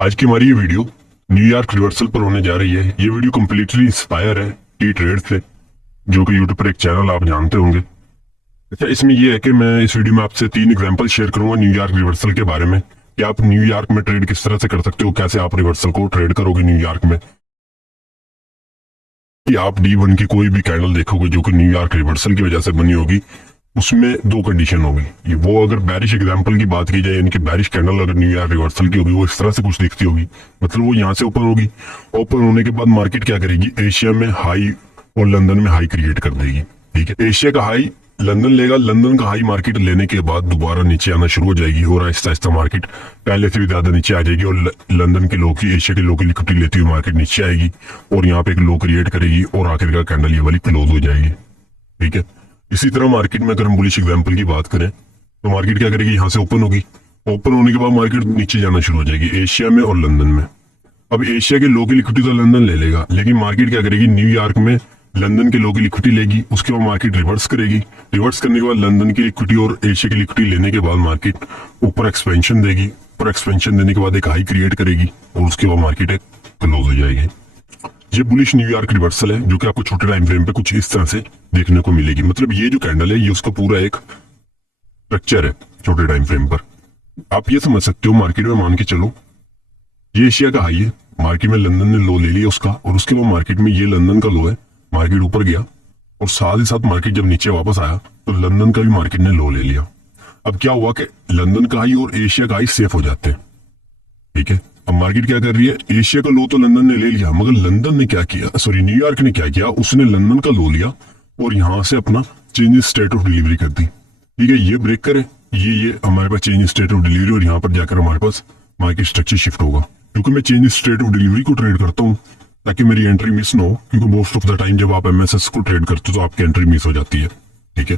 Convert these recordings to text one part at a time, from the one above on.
आज की हमारी ये वीडियो न्यूयॉर्क रिवर्सल पर होने जा रही है। ये वीडियो कम्प्लीटली इंस्पायर है टी ट्रेड से, जो कि यूट्यूब पर एक चैनल आप जानते होंगे। अच्छा, इसमें ये है कि मैं इस वीडियो में आपसे 3 एग्जांपल शेयर करूंगा न्यूयॉर्क रिवर्सल के बारे में कि आप न्यूयॉर्क में ट्रेड किस तरह से कर सकते हो, कैसे आप रिवर्सल को ट्रेड करोगे न्यूयॉर्क में। कि आप D1 की कोई भी कैंडल देखोगे जो कि न्यूयॉर्क रिवर्सल की वजह से बनी होगी, उसमें 2 कंडीशन होगी। ये वो अगर बैरिश एग्जांपल की बात की जाए, यानी कि बैरिश कैंडल अगर न्यूयॉर्क रिवर्सल की होगी, वो इस तरह से कुछ दिखती होगी, मतलब वो यहाँ से ओपन होगी। ओपन होने के बाद मार्केट क्या करेगी, एशिया में हाई और लंदन में हाई क्रिएट कर देगी। ठीक है, एशिया का हाई लंदन लेगा, लंदन का हाई मार्केट लेने के बाद दोबारा नीचे आना शुरू हो जाएगी और आहिस्ता आहिस्ता मार्केट पहले से भी ज्यादा नीचे आ जाएगी और लंदन के लो की एशिया के लो की लिक्विडिटी लेती हुई मार्केट नीचे आएगी और यहाँ पे एक लो क्रिएट करेगी और आखिरकार कैंडल ये वाली क्लोज हो जाएगी। ठीक है, इसी तरह मार्केट में अगर हम बुलिश एग्जांपल की बात करें तो मार्केट क्या करेगी, यहाँ से ओपन होगी। ओपन होने के बाद मार्केट नीचे जाना शुरू हो जाएगी एशिया में और लंदन में। अब एशिया के लो की लिक्विडिटी तो लंदन ले लेगा, लेकिन मार्केट क्या करेगी, न्यूयॉर्क में लंदन के लो की लिक्विडिटी लेगी। उसके बाद मार्केट रिवर्स करेगी। रिवर्स करने के बाद लंदन की लिक्विडिटी और एशिया की लिक्विडिटी लेने के बाद मार्केट ऊपर एक्सपेंशन देगी। ऊपर एक्सपेंशन देने के बाद एक हाई क्रिएट करेगी और उसके बाद मार्केट एक क्लोज हो जाएगी। ये बुलिश न्यूयॉर्क रिवर्सल है जो कि आपको छोटे टाइम फ्रेम पे कुछ इस तरह से देखने को मिलेगी। मतलब ये जो कैंडल है ये उसका पूरा एक स्ट्रक्चर है छोटे टाइम फ्रेम पर। आप ये समझ सकते हो, मार्केट में मान के चलो ये एशिया का हाई है, मार्केट में लंदन ने लो ले लिया उसका, और उसके बाद मार्केट में ये लंदन का लो है, मार्केट ऊपर गया और साथ ही साथ मार्केट जब नीचे वापस आया तो लंदन का भी मार्केट ने लो ले लिया। अब क्या हुआ कि लंदन का हाई और एशिया का हाई सेफ हो जाते हैं। ठीक है, अब मार्केट क्या कर रही है, एशिया का लो तो लंदन ने ले लिया, मगर लंदन ने क्या किया, सॉरी न्यूयॉर्क ने क्या किया, उसने लंदन का लो लिया और यहां से अपना चेंज स्टेट ऑफ डिलीवरी कर दी। ठीक है, ये ब्रेक करे, ये हमारे पास चेंज स्टेट ऑफ डिलीवरी, और यहाँ पर जाकर हमारे पास मार्केट स्ट्रक्चर शिफ्ट होगा। क्योंकि मैं चेंज स्टेट ऑफ डिलीवरी को ट्रेड करता हूँ ताकि मेरी एंट्री मिस ना हो, क्योंकि मोस्ट ऑफ द टाइम जब आप एमएसएस को ट्रेड करते हो तो आपकी एंट्री मिस हो जाती है। ठीक है,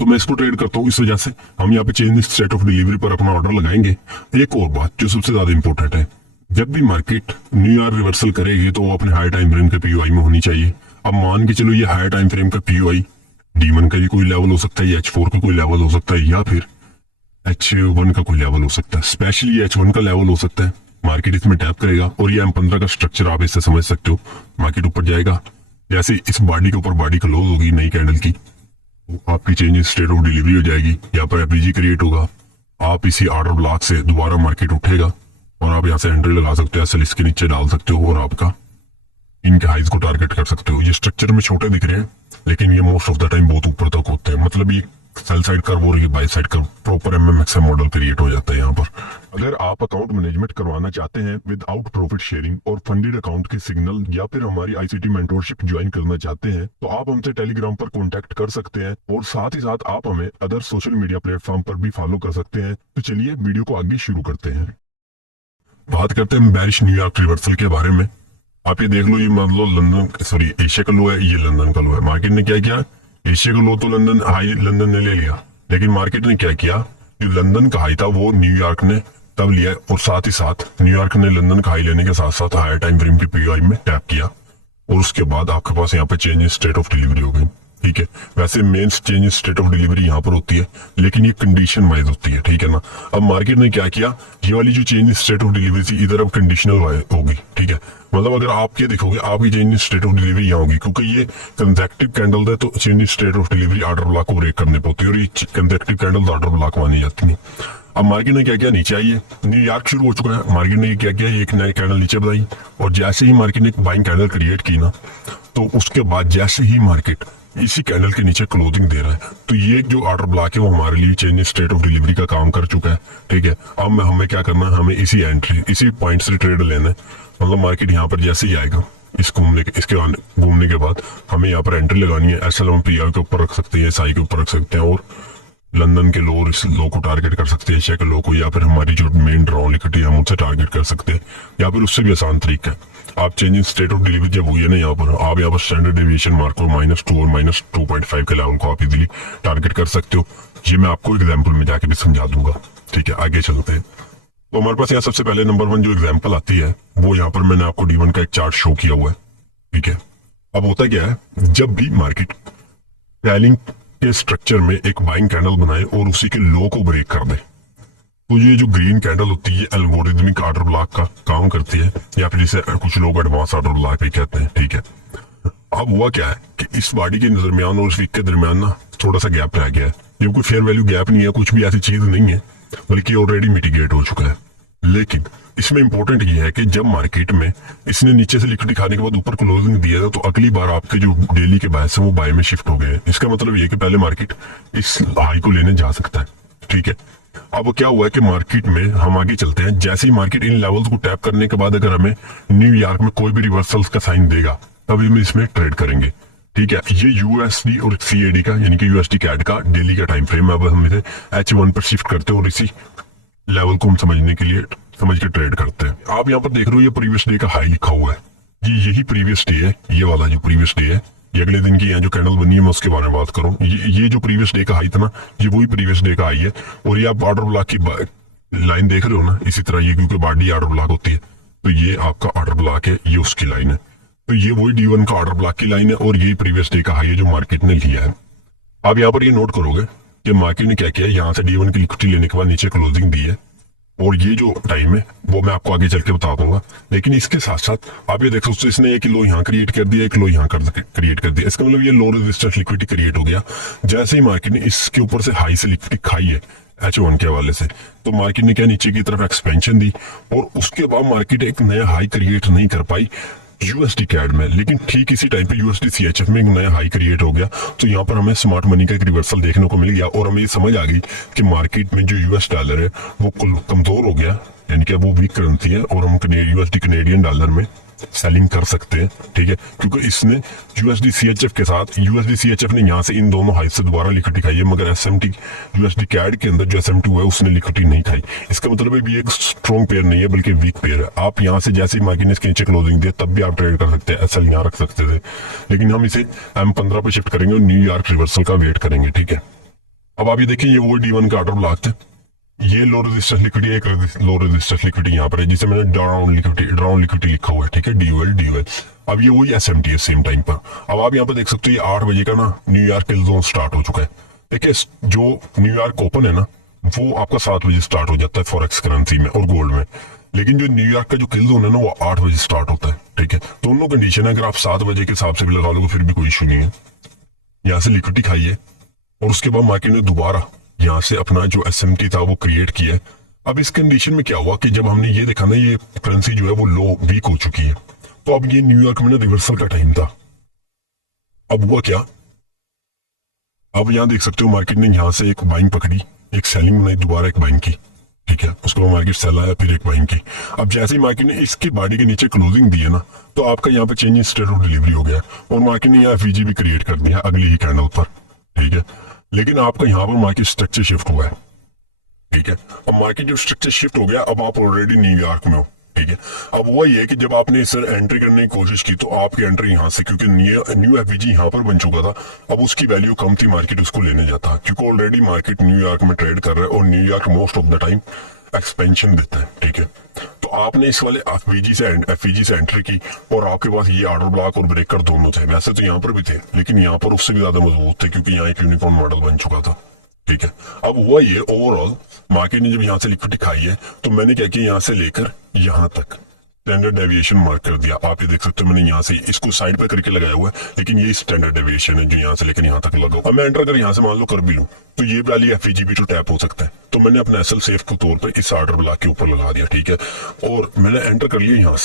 तो मैं इसको ट्रेड करता हूँ, इस वजह से हम यहाँ पे चेंज स्टेट ऑफ डिलीवरी पर अपना ऑर्डर लगाएंगे। एक और बात जो सबसे ज्यादा इंपॉर्टेंट है, जब भी मार्केट न्यूयॉर्क रिवर्सल करेगी तो वो अपने हायर टाइम फ्रेम के पीयूआई में होनी चाहिए। अब मान के चलो ये हायर टाइम फ्रेम का पीयूआई D1 का भी कोई लेवल हो सकता है, H4 का कोई लेवल हो सकता है, या फिर H1 का कोई लेवल हो सकता है, स्पेशली H1 का लेवल हो सकता है। मार्केट इसमें टैप करेगा और ये M15 का स्ट्रक्चर आप इससे समझ सकते हो। मार्केट ऊपर जाएगा, जैसे इस बॉडी के ऊपर बॉडी क्लोज होगी नई कैंडल की, आपकी चेंज स्टेट ऑफ डिलीवरी हो जाएगी, यहाँ पर एपीजी क्रिएट होगा। आप इसी ऑर्डर ब्लॉक से दोबारा मार्केट उठेगा और आप यहाँ से एंट्री लगा सकते हो, एसएल इसके नीचे डाल सकते हो और आपका इनके हाइज को टारगेट कर सकते हो। ये स्ट्रक्चर में छोटे दिख रहे हैं लेकिन ये मोस्ट ऑफ द टाइम बहुत ऊपर तक होते हैं। मतलब ये सेल साइड कर्व और ये by side curve proper MMXM model create हो जाता है यहाँ पर। अगर आप अकाउंट मैनेजमेंट करवाना चाहते हैं विदाउट प्रॉफिट शेयरिंग और फंडेड अकाउंट के सिग्नल, या फिर हमारी ICT मेंटोरशिप ज्वाइन करना चाहते हैं, तो आप हमसे टेलीग्राम पर कांटेक्ट कर सकते हैं और साथ ही साथ आप हमें अदर सोशल मीडिया प्लेटफॉर्म पर भी फॉलो कर सकते हैं। तो चलिए वीडियो को आगे शुरू करते हैं। बात करते हैं बैरिश न्यूयॉर्क रिवर्सल के बारे में। आप ये देख लो, ये मान लो लंदन सॉरी एशिया का लो है, ये लंदन का लो है। मार्केट ने क्या किया, एशिया का लो तो लंदन हाई लंदन ने ले लिया, लेकिन मार्केट ने क्या किया, जो लंदन का हाई था वो न्यूयॉर्क ने तब लिया और साथ ही साथ न्यूयॉर्क ने लंदन का हाई लेने के साथ साथ हायर टाइम फ्रेम की पीयूआई में टैप किया और उसके बाद आपके पास यहाँ पे चेंज स्टेट ऑफ डिलीवरी हो गई। ठीक है, वैसे main change state of delivery यहाँ पर होती है, लेकिन ये कंडीशन वाइज होती है। ठीक है ना, अब मार्केट ने क्या किया, ये वाली जो चेंज स्टेट ऑफ डिलीवरी थी इधर अब कंडीशनल होगी। ठीक है, मतलब अगर आप ये देखोगे आपकी चेंज स्टेट ऑफ डिलीवरी यहाँ होगी, क्योंकि ये कंसेक्टिव कैंडल है तो change state of delivery order block को ब्रेक करने पड़ती है और ये कंसेक्टिव कैंडल ऑर्डर ब्लॉक मानी जाती नहीं। अब मार्केट ने क्या किया, नीचे आई है, न्यूयॉर्क शुरू हो चुका है, मार्केट ने क्या किया, एक नई कैंडल नीचे बनाई और जैसे ही मार्केट ने एक बाइंग कैंडल क्रिएट की ना, तो उसके बाद जैसे ही मार्केट इसी कैंडल के नीचे क्लोजिंग दे रहा है, तो ये जो ऑर्डर ब्लॉक है वो हमारे लिए चेंज स्टेट ऑफ डिलीवरी का काम कर चुका है। ठीक है, अब हमें क्या करना है, हमें इसी एंट्री इसी पॉइंट से ट्रेड लेना है। मतलब मार्केट यहाँ पर जैसे ही आएगा इसके घूमने के बाद हमें यहाँ पर एंट्री लगानी है। एसएल हम पीआर के ऊपर रख सकते हैं, SI के ऊपर रख सकते हैं और लंदन के लो और इस लो को टारगेट कर सकते हैं, एशिया के लो को, या फिर हमारी जो मेन ड्रॉ लिक्विडिटी हम उनसे टारगेट कर सकते हैं, या फिर उससे भी आसान तरीका है। आप चेंजिंग स्टेट ऑफ डिलीवरी जब हुई है ना, यहाँ पर आप यहाँ पर स्टैंडर्ड डेविएशन मार्क और -2 और -2.5 के लेवल को आप इजीली टारगेट कर सकते हो। ये मैं आपको एग्जाम्पल में जाके भी समझा दूंगा। ठीक है, आगे चलते हैं। तो हमारे पास यहाँ सबसे पहले नंबर 1 जो एग्जाम्पल आती है वो यहाँ पर मैंने आपको D1 का एक चार्ट शो किया हुआ है। ठीक है, अब होता क्या है, जब भी मार्केट ट्रेलिंग के स्ट्रक्चर में एक बाइंग कैंडल बनाए और उसी के लो को ब्रेक कर दे, तो ये जो ग्रीन कैंडल होती है एल्गोरिदमिक ऑर्डर ब्लॉक का काम करती है, या फिर इसे कुछ लोग एडवांस ऑर्डर ब्लॉक भी कहते हैं, ठीक है। अब हुआ क्या है कि इस बॉडी के दरमियान और इस वीक के दरमियान ना थोड़ा सा गैप रह गया है। ये कोई फेयर वैल्यू गैप नहीं है, कुछ भी ऐसी चीज नहीं है, बल्कि ऑलरेडी मिटिगेट हो चुका है। लेकिन इसमें इंपॉर्टेंट ये है कि जब मार्केट में इसने नीचे से लिक्विडिटी खाने के बाद ऊपर क्लोजिंग दिया था, तो अगली बार आपके जो डेली के बाय है वो बाय में शिफ्ट हो गए हैं। इसका मतलब ये कि पहले मार्केट इस हाई को लेने जा सकता है, ठीक है। अब क्या हुआ है कि मार्केट में हम आगे चलते हैं, जैसे ही मार्केट इन लेवल्स को टैप करने के बाद अगर हमें न्यूयॉर्क में कोई भी रिवर्सल्स का साइन देगा तभी हम इसमें ट्रेड करेंगे, ठीक है। ये यूएसडी और सीएडी का यानी कि यूएसडी कैड का डेली का टाइम फ्रेम है। अब हम इसे H1 पर शिफ्ट करते हैं और इसी लेवल को हम समझने के लिए समझ के ट्रेड करते हैं। आप यहाँ पर देख रहे हो ये प्रीवियस डे का हाई लिखा हुआ है, ये यही प्रीवियस डे है, ये वाला जो प्रीवियस डे है, ये अगले दिन की यहाँ जो कैंडल बनी है मैं उसके बारे में बात करूं। ये जो प्रीवियस डे का हाई था ना, ये वही प्रीवियस डे का हाई है। और ये आप ऑर्डर ब्लॉक की लाइन देख रहे हो ना, इसी तरह ये क्योंकि बॉडी ऑर्डर ब्लॉक होती है, तो ये आपका ऑर्डर ब्लॉक है, ये उसकी लाइन है। तो ये वही D1 का ऑर्डर ब्लॉक की लाइन है और ये प्रीवियस डे का हाई है जो मार्केट ने लिया है। आप यहाँ पर ये नोट करोगे कि मार्केट ने क्या किया, यहाँ से D1 की लिक्विडिटी लेने के बाद नीचे क्लोजिंग दी है, और ये जो टाइम है वो मैं आपको आगे चल के बता दूंगा। लेकिन इसके साथ साथ आप ये देख सकते हो, इसने एक लो यहाँ क्रिएट कर दिया, एक लो यहाँ क्रिएट कर दिया। इसका मतलब ये लो रेजिस्टेंस लिक्विडिटी क्रिएट हो गया। जैसे ही मार्केट ने इसके ऊपर से हाई से लिक्विडिटी खाई है H1 के हवाले से, तो मार्केट ने क्या नीचे की तरफ एक्सपेंशन दी, और उसके बाद मार्केट एक नया हाई क्रिएट नहीं कर पाई यूएसडी कैड में। लेकिन ठीक इसी टाइम पे यूएसडी सीएचएफ में एक नया हाई क्रिएट हो गया। तो यहाँ पर हमें स्मार्ट मनी का एक रिवर्सल देखने को मिल गया, और हमें ये समझ आ गई कि मार्केट में जो यूएस डॉलर है वो कमजोर हो गया, यानी कि वो वीक करेंसी है, और हम यूएसडी कैनेडियन डॉलर में सेलिंग कर सकते हैं, ठीक है। क्योंकि इसने यूएसडी सीएचएफ के साथ, यूएसडी सीएचएफ ने यहाँ से इन दोनों हाई से दोबारा लिक्विडिटी खाई है, मगर एसएमटी यूएसडी कैड के अंदर जो एसएमटी हुआ है उसने लिक्विडिटी नहीं खाई। इसका मतलब है भी एक स्ट्रॉन्ग पेयर नहीं है बल्कि वीक पेयर है। आप यहाँ से जैसे ही मार्केट ने इसके नीचे क्लोजिंग दिया तब भी आप ट्रेड कर सकते हैं, एसएल यहाँ रख सकते थे, लेकिन हम इसे M15 पे शिफ्ट करेंगे और न्यूयॉर्क रिवर्सल का वेट करेंगे, ठीक है। अब आप ये देखिए, ये वो D1 का ऑर्डर ब्लॉक थे, ये लो रेजिस्टेंस लिक्विडिटी, एक लो रेजिस्टेंस लिक्विडिटी यहाँ पर है जिसे मैंने डाउन लिक्विडिटी लिखा हुआ है, ठीक है, DUL। अब ये वही एसएमटी है सेम टाइम पर। अब आप यहाँ पर देख सकते हो ये 8 बजे का ना न्यूयॉर्क किल जोन स्टार्ट हो चुका है। देखिए जो न्यूयॉर्क ओपन है ना वो आपका 7 बजे स्टार्ट हो जाता है फॉरेक्स करेंसी में और गोल्ड में, लेकिन जो न्यूयॉर्क का जो किल जोन है ना वो 8 बजे स्टार्ट होता है, ठीक है। दोनों कंडीशन है, अगर आप 7 बजे के हिसाब से भी लगा लो फिर भी कोई इशू नहीं है। यहाँ से लिक्विडिटी खाइए और उसके बाद मार्केट ने दोबारा यहाँ से अपना जो एसएमटी था वो क्रिएट किया है। अब इस कंडीशन में क्या हुआ कि जब हमने ये देखा ना ये करेंसी जो है वो लो वीक हो चुकी है, तो अब ये न्यूयॉर्क में ना रिवर्सल का टाइम था। अब हुआ क्या, अब यहाँ देख सकते हो मार्केट ने यहाँ से एक बाइंग पकड़ी, एक सेलिंग बनाई, दोबारा एक बाइंग की, ठीक है। उसके बाद मार्केट सेल आया, फिर एक बाइंग की। अब जैसे ही मार्केट ने इसके बॉडी के नीचे क्लोजिंग दी है ना, तो आपका यहाँ पे change in state of delivery हो गया और मार्केट ने यहाँ एफईजी भी क्रिएट कर दिया अगली ही कैंडल पर, ठीक है। लेकिन आपका यहाँ पर मार्केट स्ट्रक्चर शिफ्ट हुआ है, ठीक है। अब मार्केट जो स्ट्रक्चर शिफ्ट हो गया, अब आप ऑलरेडी न्यूयॉर्क में हो, ठीक है। अब वो ये है कि जब आपने इस एंट्री करने की कोशिश की तो आपकी एंट्री यहाँ से, क्योंकि न्यू एफईजी यहाँ पर बन चुका था, अब उसकी वैल्यू कम थी, मार्केट उसको लेने जाता, क्योंकि ऑलरेडी मार्केट न्यूयॉर्क में ट्रेड कर रहा है और New York most of the time expansion देता है, ठीक है। तो आपने इस वाले एफईजी से एंट्री की और आपके पास ये ऑर्डर ब्लॉक और ब्रेकर दोनों थे। वैसे तो यहाँ पर भी थे लेकिन यहाँ पर उससे भी ज्यादा मजबूत थे क्योंकि यहाँ एक यूनिकॉर्न मॉडल बन चुका था, ठीक है। अब हुआ ये, ओवरऑल मार्केट ने जब यहाँ से लिक्विडिटी खाई है तो मैंने क्या किया, यहाँ से लेकर यहाँ तक स्टैंडर्ड डेविएशन मार्क कर दिया। आप ये देख सकते हो मैंने यहाँ से इसको साइड पे करके लगाया हुआ है, लेकिन ये स्टैंडर्ड डेविएशन है जो यहाँ से लेकर यहाँ तक लगा। अब मैं एंटर अगर यहाँ से मान लो कर भी लूं तो ये वाली एफईजी भी तो टैप हो सकता है, तो मैंने अपना एसएल सेफ के तौर पे इस ऑर्डर ब्लॉक के ऊपर लगा दिया, ठीक है। और मैंने एंटर कर लिया यहाँ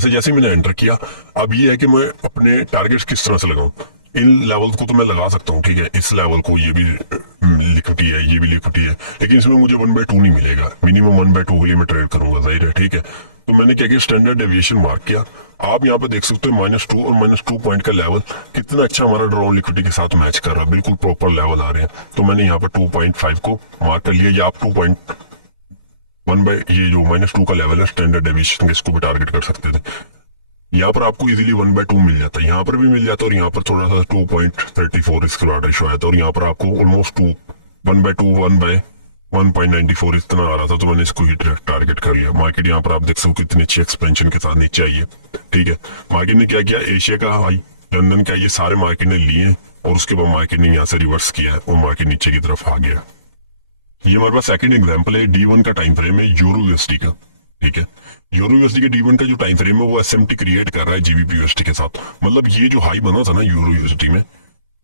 से जैसे मैंने एंटर किया, अब ये है कि मैं अपने टारगेट्स किस तरह से लगाऊं। इन लेवल को तो मैं लगा सकता हूँ, ठीक है, इस लेवल को, ये भी लिक्विडिटी है, ये भी लिक्विडिटी है, लेकिन इसमें मुझे 1/2 नहीं मिलेगा, मिनिमम 1/2 के लिए मैं ट्रेड करूंगा, जाहिर है, ठीक है। तो मैंने क्या किया, स्टैंडर्ड डेविएशन मार्क किया। आप यहाँ पे देख सकते हो -2 और -2 पॉइंट का लेवल कितना अच्छा हमारा ड्रॉ लिक्विडिटी के साथ मैच कर रहा है, बिल्कुल प्रॉपर लेवल आ रहे हैं। तो मैंने यहाँ पर 2.5 को मार्क कर लिया, या आप 2.1 ये जो -2 का लेवल है स्टैंडर्ड डेविएशन, इसको भी टारगेट कर सकते थे। यहाँ पर आपको इजीली 1/2 मिल जाता है, यहाँ पर भी मिल जाता है, और यहाँ पर थोड़ा सा 2.34 इसका लॉट रेशो आया था, और यहाँ पर आपको ऑलमोस्ट 1/2 इतना आ रहा था, तो मैंने इसको ही टारगेट कर लिया। मार्केट यहाँ पर आप देख सकते हो कितनी अच्छी एक्सपेंशन के साथ नीचे आई है, ठीक है। मार्केट ने क्या किया, एशिया का हाई, लंदन का, ये सारे मार्केट ने लिए और उसके बाद मार्केट ने यहाँ से रिवर्स किया है और मार्केट नीचे की तरफ आ गया। ये हमारे पास सेकंड एग्जांपल है, D1 का टाइम फ्रेम है यूरो यूएसडी का। ठीक है, यूरो यूएसडी के D1 का जो टाइम फ्रेम है वो एसएमटी क्रिएट कर रहा है जीबीपी यूएसडी के साथ। मतलब ये जो हाई बना था ना यूरो यूएसडी में,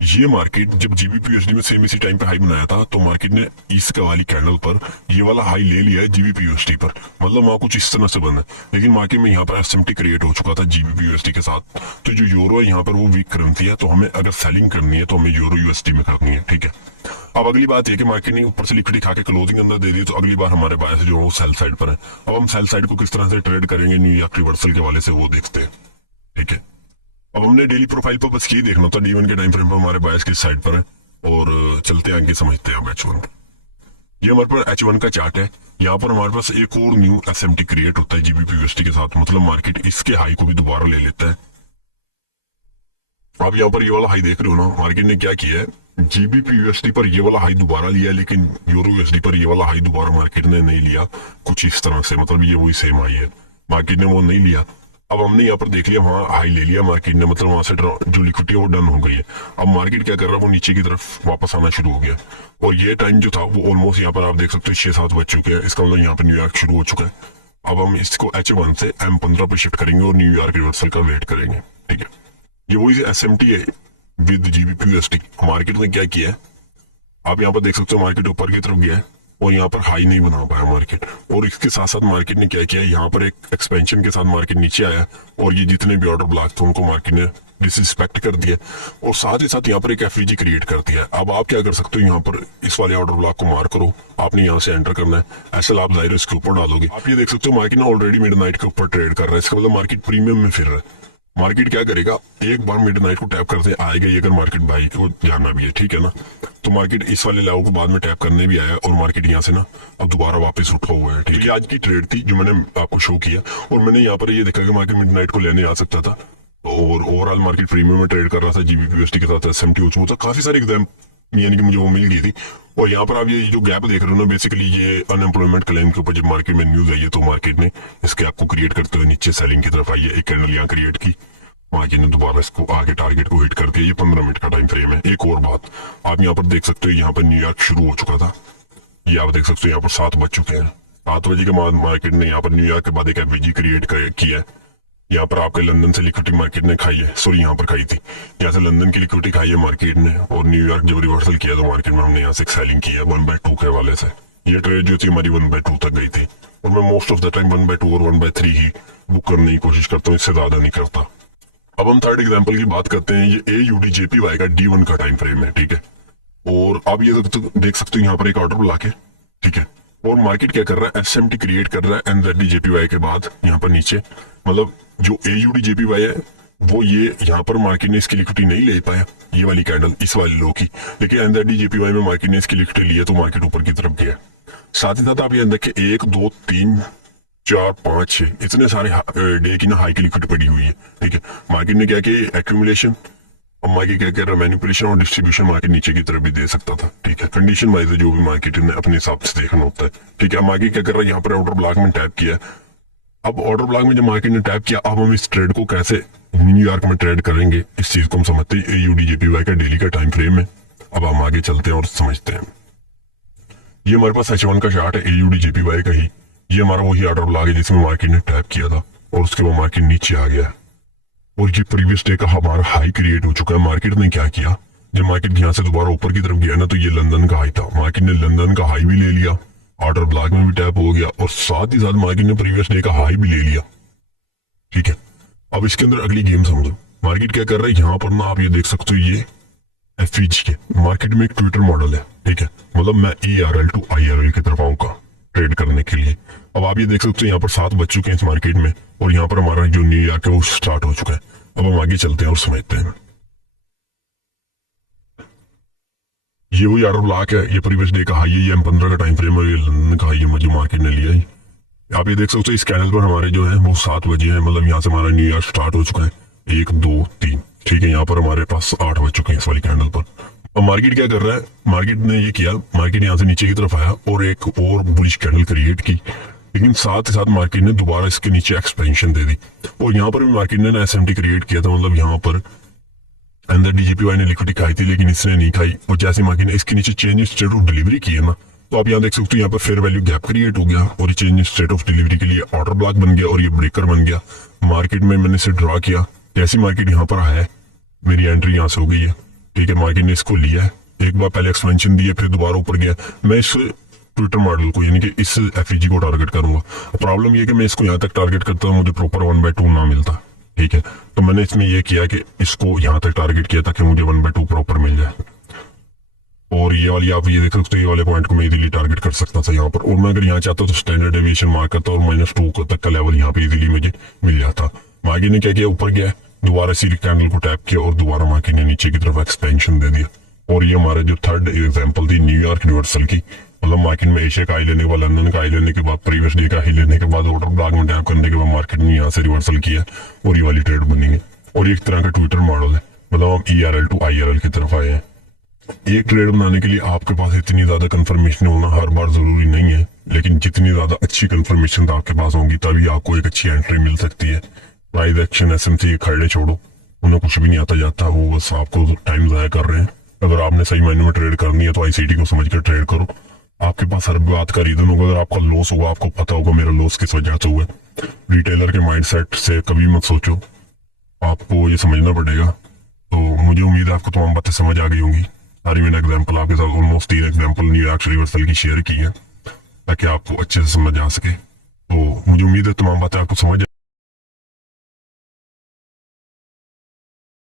ये मार्केट जब जीबीपी यूएसडी में सेम इसी टाइम पे हाई बनाया था तो मार्केट ने इस वाली कैंडल पर ये वाला हाई ले लिया है जीबीपी यूएसडी पर। मतलब वहां कुछ इस तरह से बना है, लेकिन मार्केट में यहाँ पर एसएमटी क्रिएट हो चुका था जीबीपी यूएसडी के साथ। तो जो यूरो है यहाँ पर वो वीक करेंसी है, तो हमें अगर सेलिंग करनी है तो हमें यूरो यूएसडी में करनी है। ठीक है, अब अगली बात ये कि मार्केट ने ऊपर से लिक्विडिटी खा के क्लोजिंग अंदर दे दी, तो अगली बार हमारे बायर्स जो है वो सेल साइड पर है। अब हम सेल साइड को किस तरह से ट्रेड करेंगे न्यूयॉर्क रिवर्सल के वाले से, वो देखते हैं। ठीक है, अब हमने डेली प्रोफाइल पर बस ये देखना था D1 के टाइम फ्रेम पर हमारे बायर्स किस साइड पर है, और चलते हैं आगे समझते हैं अब H1। ये हमारे पास H1 का चार्ट है। यहाँ पर हमारे पास एक और न्यू एसएमटी क्रिएट होता है जीबीपी यूएसडी के साथ। मतलब मार्केट इसके हाई को भी दोबारा ले लेता है। आप यहाँ पर ये वाला हाई देख रहे हो ना, मार्केट ने क्या किया है, जीबीपी यूएसडी पर ये वाला हाई दोबारा लिया, लेकिन यूरो यूएसडी पर ये वाला हाई दोबारा मार्केट ने नहीं लिया कुछ इस तरह से। मतलब ये वही सेम हाई है, मार्केट ने वो नहीं लिया। अब हमने यहाँ पर देख लिया वहां हाई ले लिया मार्केट ने, मतलब वहां से जो लिक्विडिटी है वो डन हो गई है। अब मार्केट क्या कर रहा है, वो नीचे की तरफ वापस आना शुरू हो गया। और ये टाइम जो था वो ऑलमोस्ट यहाँ पर आप देख सकते हो 6-7 बज चुके हैं। इसका मतलब यहाँ पर न्यूयॉर्क शुरू हो चुका है। अब हम इसको H1 से M15 पर शिफ्ट करेंगे और न्यूयॉर्क रिवर्सल का वेट करेंगे। ठीक है, ये वही एसएमटी है विद जीबीपी यूएसडी। मार्केट ने क्या किया है, आप यहाँ पर देख सकते हो मार्केट ऊपर की तरफ गया है और यहाँ पर हाई नहीं बना पाया मार्केट। और इसके साथ साथ मार्केट ने क्या किया, यहाँ पर एक एक्सपेंशन के साथ मार्केट नीचे आया और ये जितने भी ऑर्डर ब्लॉक थे उनको मार्केट ने डिसरिस्पेक्ट कर दिया और साथ ही साथ यहाँ पर एक एफवीजी क्रिएट कर दिया। अब आप क्या कर सकते हो, यहाँ पर इस वाले ऑर्डर ब्लॉक को मार करो, आपने यहाँ से एंटर करना है। ऐसे आप जाहिर इसके ऊपर डालोगे। आप ये देख सकते हो मार्केट ने ऑलरेडी मिडनाइट के ऊपर ट्रेड कर रहा है। इसका मतलब मार्केट प्रीमियम में फिर रहा है। मार्केट क्या करेगा, एक बार मिडनाइट को टैप करते आएगा ये, अगर मार्केट बाई को जाना भी है। ठीक है ना, तो मार्केट इस वाले लेवल को बाद में टैप करने भी आया और मार्केट यहाँ से ना अब दोबारा वापस उठा हुआ है। ठीक है, आज की ट्रेड थी जो मैंने आपको शो किया और मैंने यहाँ पर ये देखा कि मार्केट मिडनाइट को लेने आ सकता था और ओवरऑल मार्केट प्रीमियम में ट्रेड कर रहा था जीबीपी यूएसडी के साथ एसएमटी हो चुका था। काफी सारी एग्जाम यानी कि मुझे वो मिल गई थी। और यहाँ पर आप ये जो गैप देख रहे हो ना, बेसिकली ये अनएम्प्लॉयमेंट क्लेम के ऊपर जब मार्केट में न्यूज आई है तो मार्केट ने इस गैप को क्रिएट करते हुए नीचे सेलिंग की तरफ आई है। एक कैंडल यहाँ क्रिएट की, मार्केट ने दोबारा इसको आगे टारगेट को हिट कर दिया। ये 15 मिनट का टाइम फ्रेम है। एक और बात आप यहाँ पर देख सकते हो, यहाँ पर न्यूयॉर्क शुरू हो चुका था। ये आप देख सकते हो यहाँ पर 7 बज चुके हैं। 7 बजे के बाद मार्केट ने यहाँ पर न्यूयॉर्क के बाद एक एफवीजी क्रिएट किया है। यहाँ पर आपके लंदन से लिक्विडिटी मार्केट ने खाई है, सॉरी यहाँ पर खाई थी, यहाँ से लंदन की लिक्विडिटी खाई है मार्केट ने। और न्यूयॉर्क जब रिवर्सल किया तो मार्केट में हमने यहाँ से सेलिंग की है 1/2 के वाले से। ये ट्रेड जो थी हमारी 1/2 तक गई थी और मैं मोस्ट ऑफ द टाइम 1/2 और 1/3 ही बुक करने की कोशिश करता हूँ, इससे ज्यादा नहीं करता। अब हम थर्ड एग्जांपल की बात करते हैं। ये AUDJPY का D1 का टाइम फ्रेम है। ठीक है, और आप ये देख सकते हो यहाँ पर एक ऑर्डर बुला के। ठीक है, और मार्केट क्या कर रहा है, एसएमटी क्रिएट कर रहा है NZDJPY के बाद यहाँ पर नीचे। मतलब जो AUDJPY है वो ये यहाँ पर मार्केट ने इसकी लिक्विडिटी नहीं ले पाया, ये वाली कैंडल इस वाली लो की, लेकिन NZDJPY में मार्केट ने इसकी लिक्विडिटी लिया तो मार्केट ऊपर की तरफ गया। साथ ही साथ आप ये देखिए 1 2 3 4 5 6 इतने सारे डे की ना हाई की लिक्विडिटी पड़ी हुई है। ठीक है, मार्केट ने क्या किया, एक्यूमुलेशन और मार्केट क्या कर रहा है, मैनिपुलेशन और डिस्ट्रीब्यूशन मार्केट नीचे की तरफ भी दे सकता था। ठीक है, कंडीशन वाइज जो भी मार्केट ने अपने हिसाब से देखना होता है। ठीक है, मार्केट क्या कर रहा है, यहाँ पर ऑर्डर ब्लॉक में टैप किया। अब ऑर्डर ब्लॉक में जब मार्केट ने टैप किया, अब हम इस ट्रेड को कैसे न्यूयॉर्क में ट्रेड करेंगे इस चीज को हम समझते हैं। AUDJPY का डेली का टाइम फ्रेम है। अब हम आगे चलते हैं और समझते हैं। ये हमारे पास H1 का चार्ट है AUDJPY का ही। ये हमारा वही ऑर्डर ब्लॉक है जिसमें मार्केट ने टैप किया था और उसके बाद मार्केट नीचे आ गया और ये प्रीवियस डे का हमारा हाई क्रिएट हो चुका है। मार्केट ने क्या किया, जब मार्केट यहाँ से दोबारा ऊपर की तरफ गया ना, तो ये लंदन का हाई था, मार्केट ने लंदन का हाई भी ले लिया, ऑर्डर ब्लॉक में भी टैप हो गया और साथ ही साथ मार्केट ने प्रीवियस डे का हाई भी ले लिया। ठीक है, अब इसके अंदर अगली गेम समझो। मार्केट क्या कर रहा है, यहाँ पर ना आप ये देख सकते हो, ये एफवीजी के मार्केट में एक ट्विटर मॉडल है। ठीक है, मतलब मैं ARL to IRL की तरफ आऊंगा ट्रेड करने के लिए। अब आप ये देख सकते हो यहाँ पर 7 बज चुके हैं इस मार्केट में और यहाँ पर हमारा जो न्यूयॉर्क है वो स्टार्ट हो चुका है। अब हम आगे चलते हैं और समझते हैं। ये वही ऑर्डर ब्लॉक है, ये प्रीवियस डे का हाई है, ये M15 का टाइम फ्रेम है, ये लंदन का हाई है जो मार्केट ने लिया है। आप ये देख सकते हो इस कैंडल पर हमारे जो है वो 7 बजे हैं, मतलब यहाँ से हमारा न्यूयॉर्क स्टार्ट हो चुका है 1 2 3। ठीक है, यहाँ पर हमारे पास 8 बज चुके हैं इस वाली कैंडल पर। अब मार्केट क्या कर रहा है, मार्केट ने ये किया, मार्केट यहाँ से नीचे की तरफ आया और एक और बुलिश कैंडल क्रिएट की, लेकिन साथ ही साथ मार्केट ने दोबारा इसके नीचे एक्सपेंशन दे दी और यहाँ पर भी मार्केट ने ना एसएमटी क्रिएट किया था। मतलब यहाँ पर NZDJPY ने लिक्विडिटी खाई थी लेकिन इसने नहीं खाई और जैसे मार्केट ने इसके नीचे चेंज स्टेट ऑफ डिलीवरी की है ना, तो आप यहाँ देख सकते हो, यहाँ पर फेयर वैल्यू गैप क्रिएट हो गया और ये change in state of delivery के लिए ऑर्डर ब्लॉक बन गया और ये ब्रेकर बन गया। मार्केट में मैंने इसे ड्रा किया, जैसी मार्केट यहाँ पर आया है मेरी एंट्री यहाँ से हो गई है, ठीक है। मार्केट ने इसको लिया है, एक बार पहले एक्सपेंशन दी है, फिर दोबारा ऊपर गया। मैं इस ट्विटर मॉडल को यानी कि इस एफईजी को टारगेट करूंगा। प्रॉब्लम ये कि मैं इसको यहाँ तक टारगेट करता हूँ, मुझे प्रॉपर 1/2 ना मिलता, ठीक है। तो मैंने इसमें यह किया कि इसको यहाँ तक टारगेट किया ताकि मुझे 1/2 प्रॉपर मिल जाए। और ये वाली आप ये देख सकते हो, ये वाले पॉइंट को मैं इजीली टारगेट कर सकता था यहाँ पर। और मैं अगर यहाँ चाहता तो स्टैंडर्ड डेविएशन मार्क करता और -2 तक का लेवल यहाँ पे इजीली मुझे मिल जाता। मार्केट ने क्या किया, ऊपर गया, दोबारा इसी कैंडल को टैप किया और दोबारा मार्केट ने नीचे की तरफ एक्सपेंशन दे दिया। और ये हमारा जो थर्ड एग्जाम्पल थी न्यूयॉर्क रिवर्सल की, मतलब मार्केट में एशिया का हाई लेने के बाद, लंदन का हाई लेने के बाद, प्रीवियस डे का हाई लेने के बाद, ऑर्डर ब्लॉक में टैप करने के बाद मार्केट ने यहाँ से रिवर्सल किया और ये वाली ट्रेड बनी है। और एक तरह का ट्विटर मॉडल है, मतलब हम ERL to IRL की तरफ आए हैं। एक ट्रेड बनाने के लिए आपके पास इतनी ज्यादा कंफर्मेशन होना हर बार जरूरी नहीं है, लेकिन जितनी ज्यादा अच्छी कंफर्मेशन आपके पास होगी तभी आपको एक अच्छी एंट्री मिल सकती है। प्राइस एक्शन SMC खड़े छोड़ो, उन्हें कुछ भी नहीं आता जाता, वो बस आपको टाइम जाया कर रहे हैं। अगर आपने सही मायने में ट्रेड करनी है तो ICT को समझ कर ट्रेड करो। आपके पास हर बात का रीजन होगा, अगर आपका लॉस होगा आपको पता होगा मेरा लॉस किस वजह से हुआ। रिटेलर के माइंडसेट से कभी मत सोचो, आपको ये समझना पड़ेगा। तो मुझे उम्मीद है आपको तमाम बातें समझ आ गई होंगी। सारी मैंने एग्जाम्पल आपके साथ ऑलमोस्ट 3 एग्जाम्पल न्यूयॉर्क रिवर्सल की शेयर की है ताकि आपको अच्छे से समझ आ सके। तो मुझे उम्मीद है तमाम बातें आपको समझ